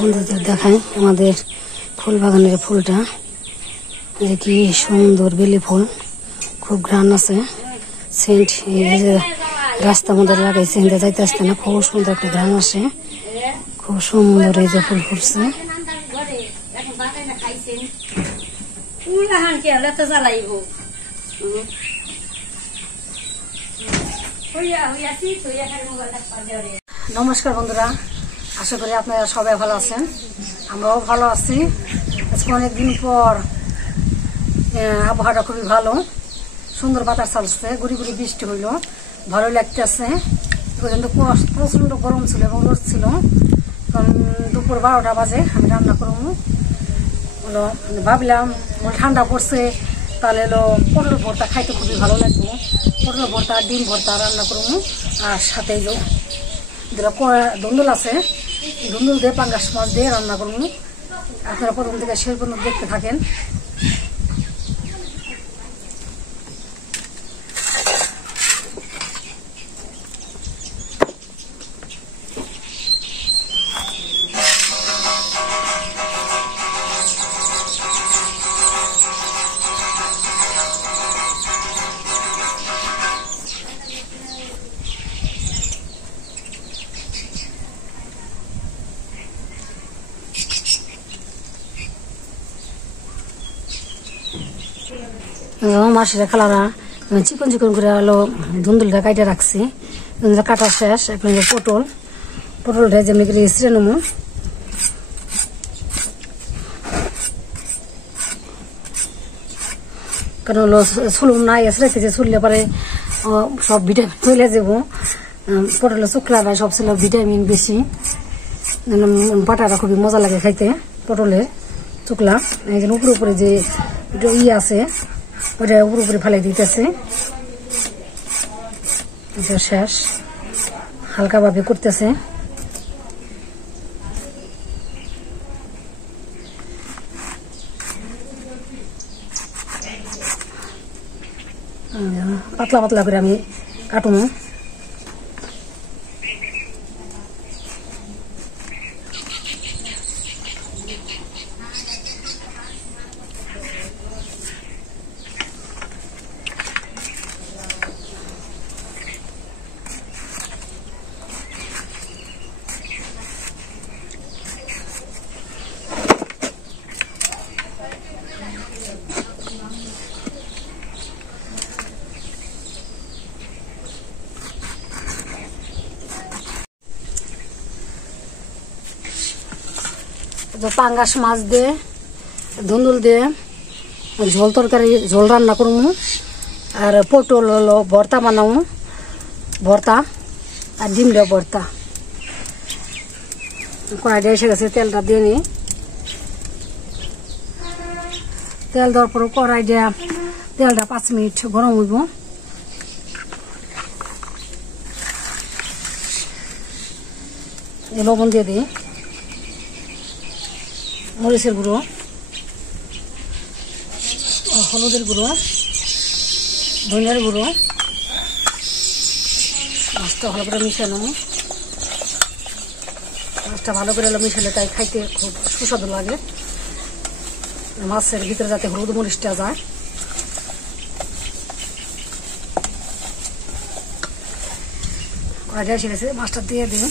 বন্ধুদের দেখাই আমাদের ফুল বাগানের ফুলটা, যে কি সুন্দর বেলি ফুল, খুব ঘ্রাণ আছে, সেন্ট। এই যে রাস্তার মধ্যে লাগাইছে, যাইতে আসতে না, খুব সুন্দর একটা ঘ্রাণ আসে, খুব সুন্দর। এই যে ফুল ফুটছে, নমস্কার বন্ধুরা, আশা করি আপনারা সবাই ভালো আছেন, আমরাও ভালো আছি। আজকে অনেকদিন পর আবহাওয়াটা খুবই ভালো, সুন্দর বাতাস চালছে, গুড়ি গুড়ি বৃষ্টি হইল, ভালো লাগতেছে। কিন্তু প্রচন্ড গরম ছিল এবং রোদ ছিল। দুপুর 12টা বাজে আমি রান্না করবো হলো, ভাবলাম ঠান্ডা পড়ছে, তাহলে হলো পটল ভর্তা খাইতে খুবই ভালো লাগবে। পটল ভর্তা, ডিম ভর্তা রান্না করবো, আর সাথে ধুন্দুল আছে, ধুন্দুল দিয়ে পাঙ্গাস মাছ দিয়ে রান্না করবো। আপনারা প্রথম থেকে শেষ পর্যন্ত দেখতে থাকেন। মাসিরা খালারা চিকন চিকন করে হলো ধুন্দুলটা কাটে রাখছি, কাটা শেষ। এখন পটলটা যেমনি করে ছিঁড়ে নেবো। কারণ হলো চুলুম নাই ছিঁড়াইতেছে, চুললে পরে সব ভিটামিন চলে যাবো। পটলের শুকলা বা সব ছিল ভিটামিন বেশি, পাটাটা খুবই মজা লাগে খাইতে পটলের শুকলা। এই জন্য উপরে উপরে যে আছে ওটা উপরে উপরে ফেলাই দিতেছে। শেষ হালকা ভাবে করতেছে। পাতলা পাতলা করে আমি কাটুন। পাঙ্গাস মাছ দিয়ে ধুন্দুল দিয়ে ঝোল তরকারি, ঝোল রান্না করবো। আর পটল হলো ভর্তা বানাবো, ভর্তা আর ডিমটা ভর্তা। কড়াইটা এসে গেছে, তেলটা দিয়ে নি। তেল দেওয়ার পর তেলটা 5 মিনিট গরম হইব। লবণ দিয়ে দিই, মরিচের গুঁড়ো, হলুদের গুঁড়ো, ধনিয়ার গুঁড়ো, মাছটা ভালো করে মিশিয়ে নেব। মাছটা ভালো করে মিশালে তাই খাইতে খুব সুস্বাদু লাগে। মাছের ভিতরে যাতে হলুদ মরিচটা যায়। কড়াইটা এসে গেছে, মাছটা দিয়ে দিই।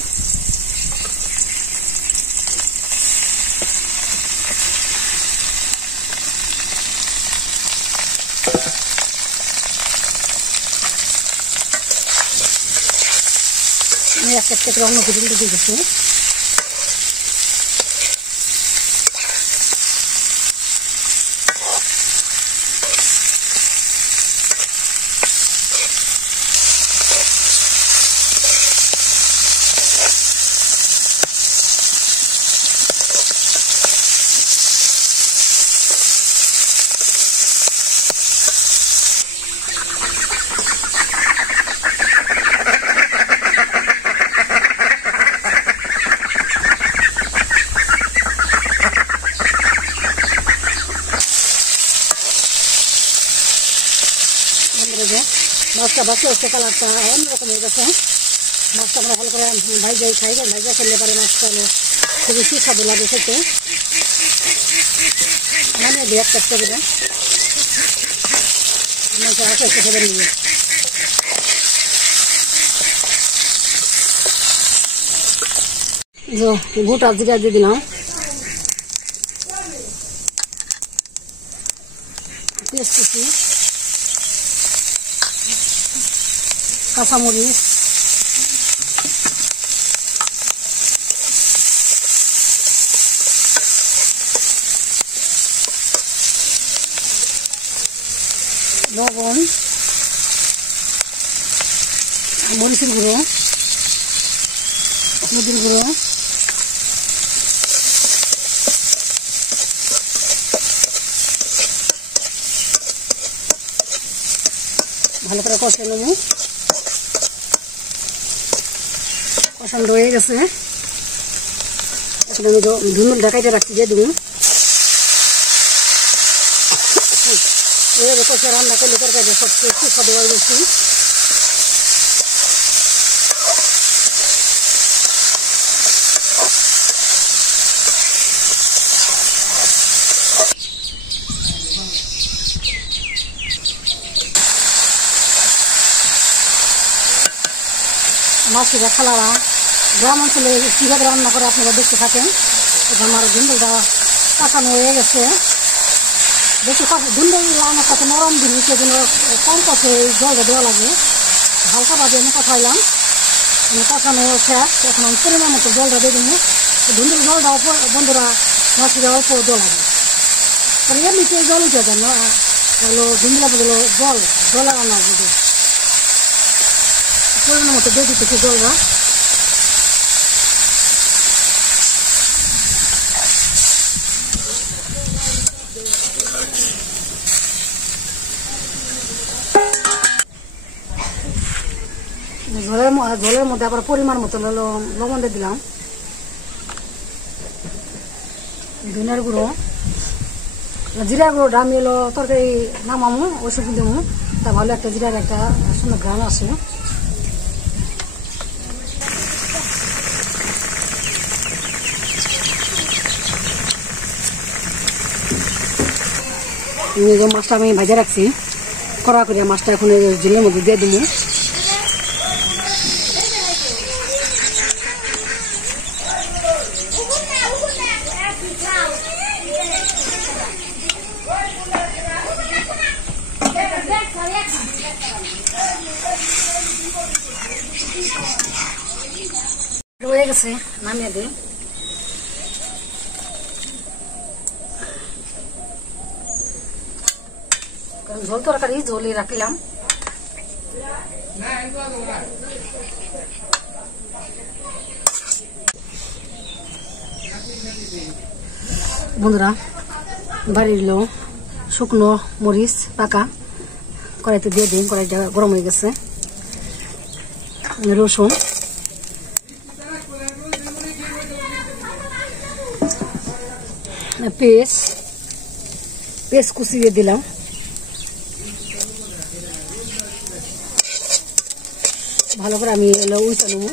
আমি একটা একটা করে অন্য কিছু দিয়ে দিচ্ছি। মাছটা ভাজতে হচ্ছে, কালারটা অন্যরকম হয়ে গেছে। মাছটা আমরা ভালো করে ভাইজাই খাই, ভাইজা করলে পরে মাছটা হলো খুবই সুস্বাদু লাগে খেতে। নামিয়ে দিই একটা একটা করে, মাংস আস্তে আস্তে খেতে নিয়ে। গোটা জিরা দিয়ে দিলাম, পেঁয়াজ কুচি, কাঁচামরিচ, লবণ, মরিচের গুঁড়ো, হলুদের গুঁড়ো, ভালো করে কষে নেব। কষানো হয়ে গেছে, এখন আমি ধুনুল ঢাকাইতে রাখছি, দিয়ে দেবো। এইভাবে কষে রান্না করলে তরকারিটা সবচেয়ে সুস্বাদু হয় বেশি। মাছটা খালারা গ্রাম অঞ্চলে কীভাবে রান্না করে আপনারা দেখতে থাকেন। এটা আমার ধুন্দুলটা কষানো হয়ে গেছে, বেশি ধুন্দুল রান্নার সাথে নরম দিন সেজন্য কম কষে জলটা দেওয়া লাগে। হালকাভাবে আমি কষাইলাম, আমি কষানো শেষ। এখন আমি পরিমাণ মতো জলটা দিয়ে দেবো। ধুন্দুল জলটা বন্ধুরা মাছটা অল্প জল হবে, কারণ এমনিতে জল উঠে যায় না, হলো ধুন্দুলা বদলো জল রান্না হবে। পরিমাণ মতো দিয়ে দিতেছি জলটা। ঝোলের মধ্যে আবার পরিমাণ মতো লবণ দিয়ে দিলাম, ধনিয়ার গুঁড়ো, জিরা গুঁড়োটা আমি হলো তরকারি নামামো ওই সবজি দেবো, তা ভালো একটা জিরার একটা সুন্দর ঘ্রাণ আসে। মাছটা আমি ভাজা রাখছি, কড়া করে মাছটা এখন ঝোলের মধ্যে দিয়ে দেবো। হয়ে গেছে, নামিয়ে দিই। ঝোল তরকারি ঝোলই রাখলাম। বন্ধুরা বাড়ির লো শুকনো মরিচ পাকা কড়াইতে দিয়ে দিন, কড়াইটা গরম হয়ে গেছে। রসুন, পেঁয়াজ কুচি দিয়ে দিলাম, ভালো করে আমি এলো উইচা নেব।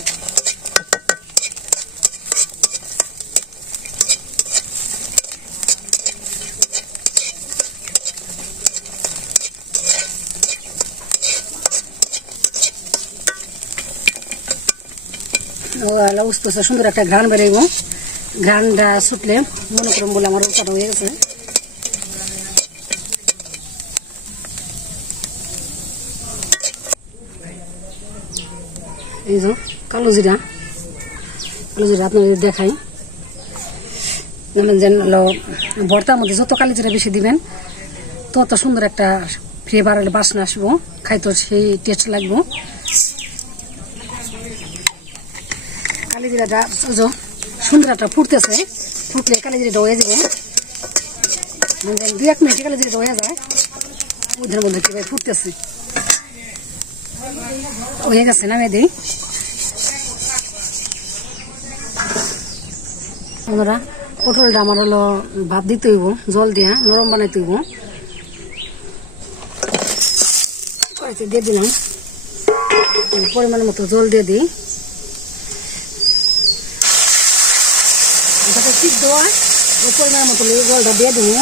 উস্তো সুন্দর একটা ঘ্রাণ বেরোইব, ঘ্রাণটা ছুটলে মনে করুন বলে আমার উচ্চারণ হয়ে গেছে। এই যে কালো জিরা আপনাদের দেখাই, যেন ভর্তার মধ্যে যত কালো জিরা বেশি দিবেন তত সুন্দর একটা ফ্লেভার বাসনা আসবো, খাইতো সেই টেস্ট লাগবো। কালো জিরাটা সুন্দর একটা ফুটতেছে, ফুটলে কালো জিরাটা হয়ে যাবে, 2-1 মিনিটে কালো জিরাটা হয়ে যায়। ওদের মধ্যে কি ফুটতেছে হয়ে গেছে, নামিয়ে দিই। বন্ধুরা পটলটা আমার হলো ভাত দিতে হইব, জল দিয়া নরম বানাইতে হইব। কড়াইতে দিয়ে দিলাম, পরিমাণ মতো জল দিয়ে দিই। সিদ্ধ পরিমাণ মতো জলটা দিয়ে দেবো,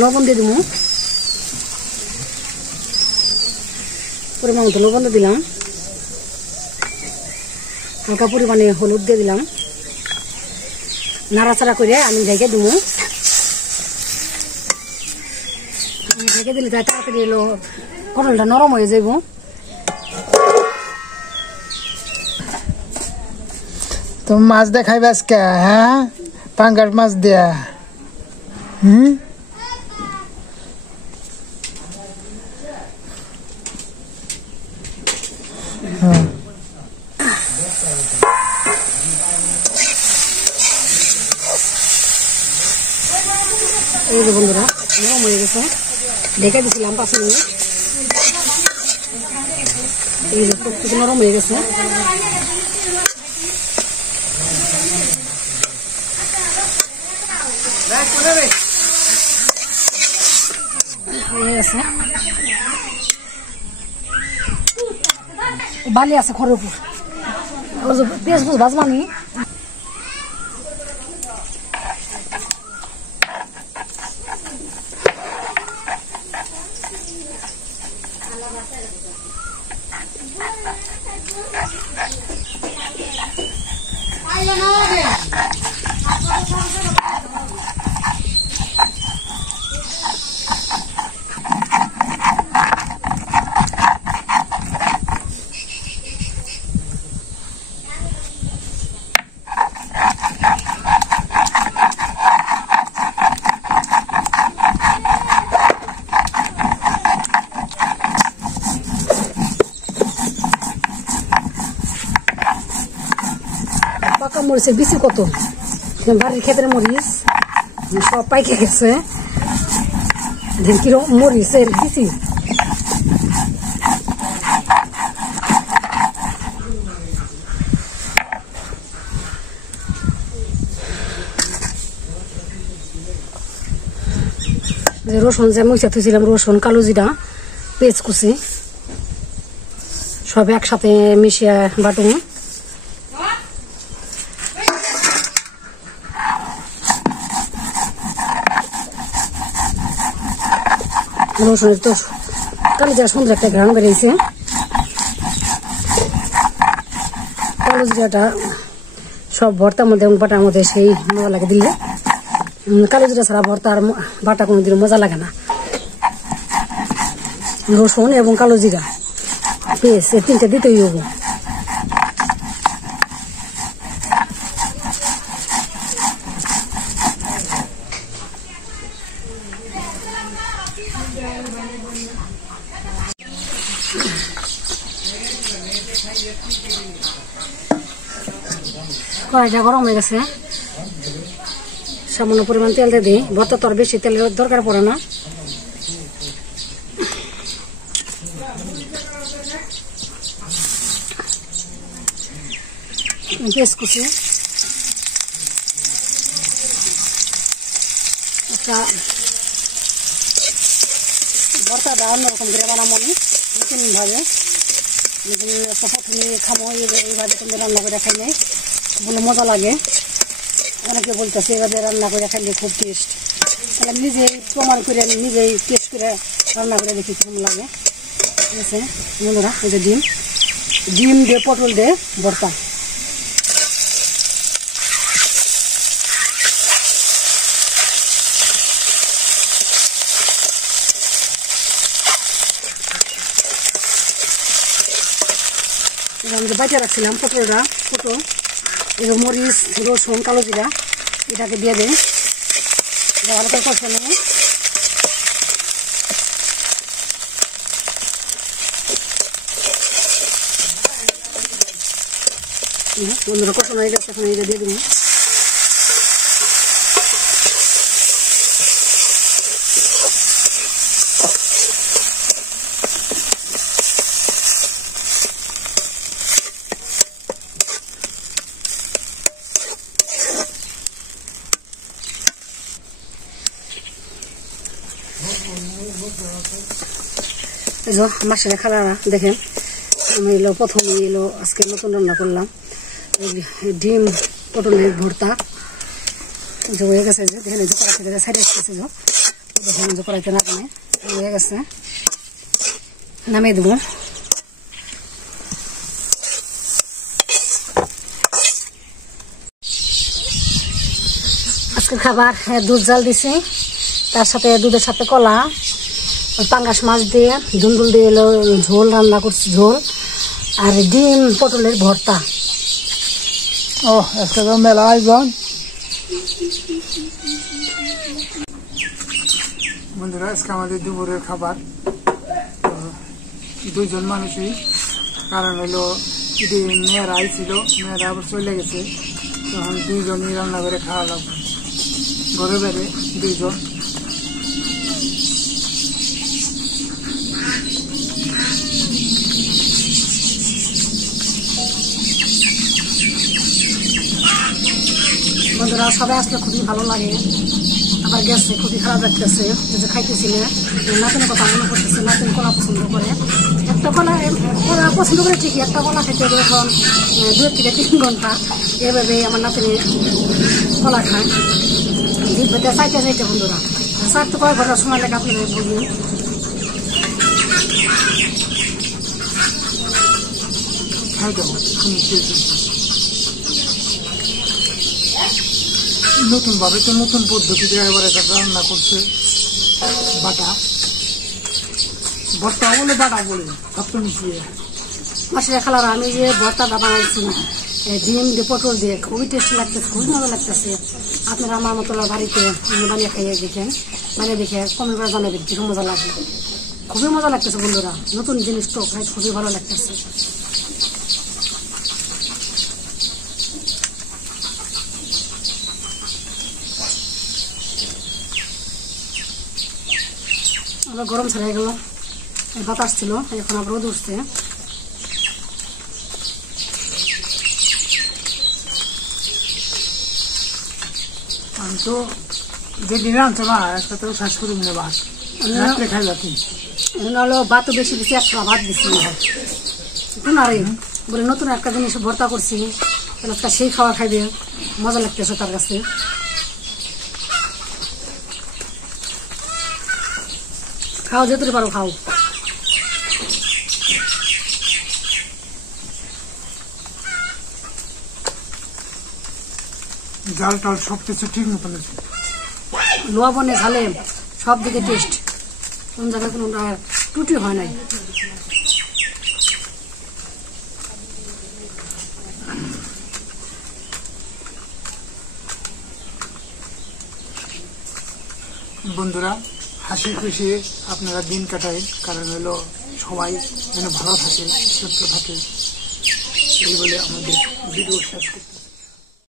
লবণ দিয়ে দেবো, পরিমাণ মতো লবণ দিয়ে দিলাম, হালকা পরিমাণে হলুদ দিয়ে দিলাম, নাড়াচাড়া করে আমি ঢেকে দেবো। ঢেকে দিলে তাই তাড়াতাড়ি এলো পটলটা নরম হয়ে যাব। তো মাছ দেখাইবে আজকে? হ্যাঁ, পাঙ্গাস মাছ দেয়া। এই যে বন্ধুরা নরম হয়ে গেছে, ঢেকে দিয়েছিলাম 5 মিনিট। এই যে সবকিছু নরম হয়ে গেছে। বালি আছে খড়ের উপর, পেঁয়াজ বুঝ ভাজবানি। পাকা মরিচের বিচি কত, বাড়ির ক্ষেতের মরিচ সব পাইকে গেছে। কিরকম মরিচের বিচি, রসুন যে মরিচা থুইছিলাম, রসুন, কালো জিরা, পেঁয়াজ কুচি সব একসাথে মিশিয়ে বাটুন। রসুনের তো কালো জিরা সুন্দর একটা ঘ্রাণ বেরিয়েছে। কালো জিরাটা সব ভর্তার মধ্যে বাটার মধ্যে সেই মজা লাগে দিলে। কালো জিরা ছাড়া ভর্তার বাটা কোনো দিন মজা লাগে না। রসুন এবং কালো জিরা, পেঁয়াজ, এই 3টে দিতেই হবে। কড়াইটা গরম হয়ে গেছে, সামান্য পরিমাণ তেল দিয়ে দিই। ভর্তা তো আর বেশি তেলের দরকার পড়ে না। পেঁয়াজ কুচি, একটা ভর্তাটা অন্যরকম করে বানাবো আমি নতুন ভাবে। প্রথমে খামো এইভাবে তুমি রান্না করে খাই নাই, বলে মজা লাগে। অনেকে বলতেছে এভাবে রান্না করে খাইলে খুব টেস্ট। তাহলে আমি নিজেই প্রমাণ করে, আমি নিজেই টেস্ট করে রান্না করে দেখি কেমন লাগে। ঠিক আছে বন্ধুরা, এই যে ডিম দিয়ে পটল দিয়ে ভর্তা। আমি যে বাইটে রাখছিলাম পটল, এই যে মরিচ, রসুন, কালো জিরা, এটাকে দিয়ে দেয়। ভালো করে কষে নেই। বন্ধুরা কষানো হয়ে গেছে, এখন এটা দিয়ে দেবো। এই যে আমার সাথে খালারা দেখেন, আমি প্রথমে আজকে নতুন রান্না করলাম। ডিম পটলের ভর্তা যে হয়ে গেছে, যে দেখেন যে কড়াইতে সাইডে আসতেছে, দেখেন যে কড়াইতে না হয়ে গেছে, নামিয়ে দেবো। আজকে খাবার দুধ জাল দিছি, তার সাথে দুধের সাথে কলা, পাঙ্গাস মাছ দিয়ে দুন্দুল দিয়ে এলো ঝোল রান্না করছি, ঝোল আর ডিম পটলের ভর্তা। ও আজকে তো মেলা আয়োজন। বন্ধুরা আজকে আমাদের দুপুরের খাবার 2 জন মানুষই, কারণ হলো ঈদে মেয়েরা আইছিল, মেয়েরা আবার চলে গেছে, তখন 2 জনই রান্না করে খাওয়া লাগবে, ঘরে বেড়ে 2 জন। বন্ধুরা সবাই আসলে খুবই ভালো লাগে, আবার গেছে খুবই খারাপ লাগতেছে, যে খাইতেছিলে নাতিনের কথা মনে করতেছে, নাতিন কলা পছন্দ করে, একটা কলা পছন্দ করে ঠিকই, একটা কলা খেতে হবে এখন 2 থেকে 3 ঘন্টা, এভাবে আমার নাতিনি কলা খায়, জিভে চাইতে চাইতে। বন্ধুরা চারটে কয়েক ঘন্টার সময় লাগে, আপনারা বলবেন। নতুন ভাবে তো নতুন পদ্ধতিতে এবার এটা রান্না করছে, বাটা ভর্তা বলে বাটা বলে সব তো মিশিয়ে। মাসের খালার আমি যে ভর্তাটা বানাইছি ডিম দিয়ে পটল দিয়ে, খুবই টেস্টি লাগতেছে, খুবই মজা লাগতেছে। আপনারা আমার মতো বাড়িতে বানিয়ে খাইয়ে দেখেন, বানিয়ে দেখে কমেন্ট করে জানাবেন কিরকম মজা লাগে। খুবই মজা লাগতেছে বন্ধুরা, নতুন জিনিস তো খাই খুবই ভালো লাগতেছে। আবার গরম ছেড়ে গেল, বাতাস ছিল, এখন আবার রোদ উঠছে। আমি তো যেদিন আনছো না একটা তো শেষ করি মনে ভাত রাত্রে খাই যাচ্ছি, হলো ভাতও বেশি বেশি একটা ভাত দিচ্ছি না রে, বলে নতুন একটা জিনিস ভর্তা করছি, একটা সেই খাওয়া খাইবে, মজা লাগতেছে তার কাছে। খাও যেতে পারো, খাও। জাল টাল সবকিছু ঠিক মতন আছে, লবণে ঝালে সব দিকে টেস্ট, কোন জায়গায় কোনো ত্রুটি হয় নাই। বন্ধুরা হাসি খুশি আপনারা দিন কাটায়, কারণ হলো সবাই যেন ভালো থাকে, সুস্থ থাকে, এই বলে আমাদের ভিডিও শেষ করতে।